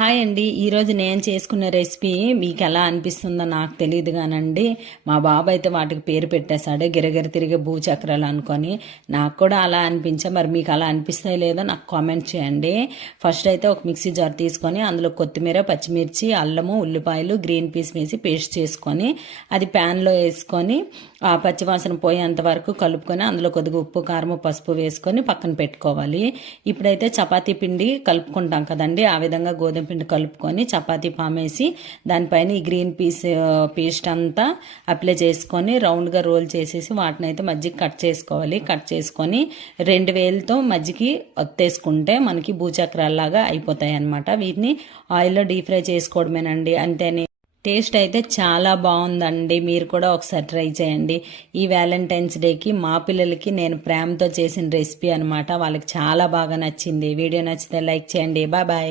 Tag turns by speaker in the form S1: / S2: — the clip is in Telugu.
S1: హాయ్ అండి. ఈరోజు నేను చేసుకున్న రెసిపీ మీకు ఎలా అనిపిస్తుందో నాకు తెలియదు కానండి. మా బాబు అయితే వాటికి పేరు పెట్టేశాడు. గిరగిర తిరిగే భూచక్రాలు అనుకొని. నాకు కూడా అలా అనిపించే. మరి మీకు అలా అనిపిస్తాయి లేదో నాకు కామెంట్ చేయండి. ఫస్ట్ అయితే ఒక మిక్సీ జార్ తీసుకొని అందులో కొత్తిమీర పచ్చిమిర్చి అల్లము ఉల్లిపాయలు గ్రీన్ పీస్ వేసి పేస్ట్ చేసుకొని అది ప్యాన్లో వేసుకొని ఆ పచ్చివాసన పోయేంత వరకు కలుపుకొని అందులో కొద్దిగా ఉప్పు కారం పసుపు వేసుకొని పక్కన పెట్టుకోవాలి. ఇప్పుడైతే చపాతీ పిండి కలుపుకుంటాం కదండి. ఆ విధంగా గోధుమ పిండి కలుపుకొని చపాతీ పామేసి దానిపైన ఈ గ్రీన్ పీస్ పేస్ట్ అంతా అప్లై చేసుకొని రౌండ్గా రోల్ చేసేసి వాటిని అయితే మజ్జిగ కట్ చేసుకోవాలి. కట్ చేసుకొని రెండు వేలతో మజ్జిగి ఒత్తేసుకుంటే మనకి భూచక్రాల్లాగా అయిపోతాయి అనమాట వీటిని ఆయిల్లో డీప్ ఫ్రై చేసుకోవడమేనండి. అంతేనే టేస్ట్ అయితే చాలా బాగుందండి. మీరు కూడా ఒకసారి ట్రై చేయండి. ఈ వ్యాలంటైన్స్ డేకి మా పిల్లలకి నేను ప్రేమతో చేసిన రెసిపీ అనమాట వాళ్ళకి చాలా బాగా నచ్చింది. వీడియో నచ్చితే లైక్ చేయండి. Bye bye.